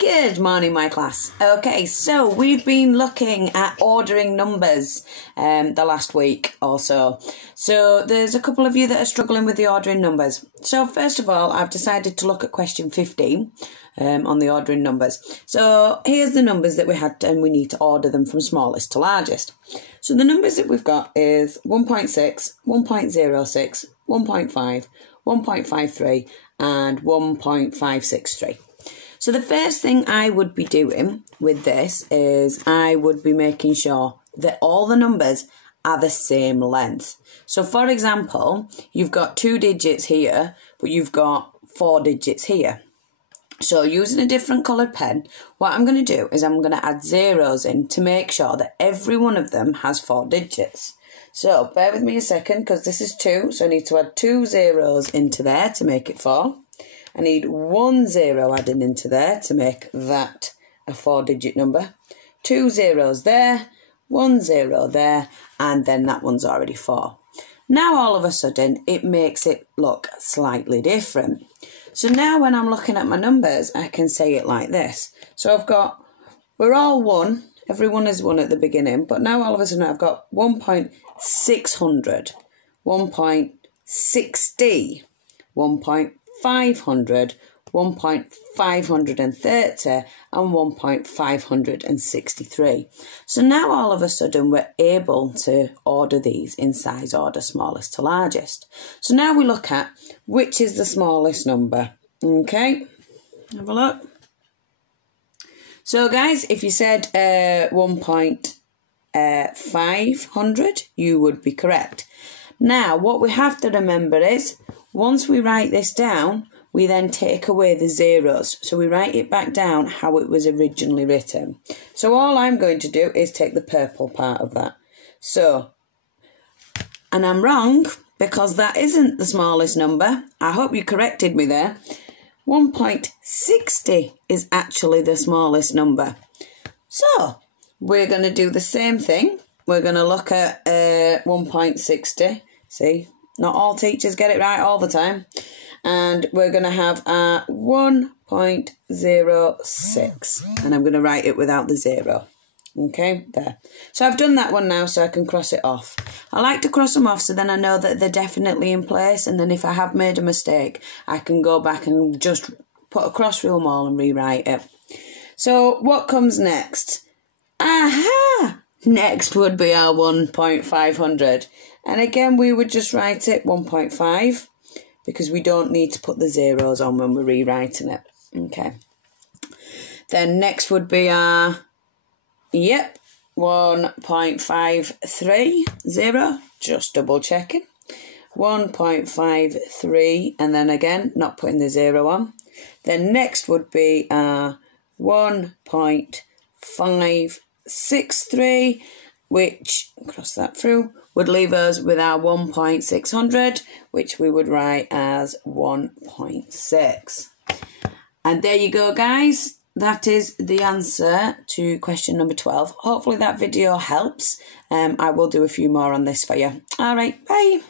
Good morning, my class. Okay, so we've been looking at ordering numbers the last week or so. So there's a couple of you that are struggling with the ordering numbers. So first of all, I've decided to look at question 15 on the ordering numbers. So here's the numbers that we had and we need to order them from smallest to largest. So the numbers that we've got is 1.6, 1.06, 1.5, 1.53 and 1.563. So the first thing I would be doing with this is I would be making sure that all the numbers are the same length. So for example, you've got 2 digits here, but you've got 4 digits here. So using a different coloured pen, what I'm going to do is I'm going to add zeros in to make sure that every one of them has 4 digits. So bear with me a second because this is 2, so I need to add 2 zeros into there to make it 4. I need 1 0 added into there to make that a 4-digit number. 2 zeros there, 1 0 there, and then that one's already 4. Now all of a sudden it makes it look slightly different. So now when I'm looking at my numbers, I can say it like this. So we're all 1, everyone is 1 at the beginning, but now all of a sudden I've got 1.600, 1.60, 1.500, 1.530 and 1.563. So now all of a sudden we're able to order these in size order smallest to largest. So now we look at which is the smallest number. Okay, have a look. So guys, if you said 1.500, you would be correct. Now what we have to remember is once we write this down, we then take away the zeros. So we write it back down how it was originally written. So all I'm going to do is take the purple part of that. So, and I'm wrong because that isn't the smallest number. I hope you corrected me there. 1.60 is actually the smallest number. So we're going to do the same thing. We're going to look at 1.60. See? Not all teachers get it right all the time. And we're going to have 1.06. And I'm going to write it without the 0. Okay, there. So I've done that one now so I can cross it off. I like to cross them off so then I know that they're definitely in place. And then if I have made a mistake, I can go back and just put a cross through them all and rewrite it. So what comes next? Aha! Next would be our 1.500. And again, we would just write it 1.5 because we don't need to put the zeros on when we're rewriting it. Okay. Then next would be our, 1.530. Just double checking. 1.53 and then again, not putting the 0 on. Then next would be our 1.563, which, cross that through, would leave us with our 1.600, which we would write as 1.6. And there you go, guys. That is the answer to question number 12. Hopefully that video helps. I will do a few more on this for you. All right, bye.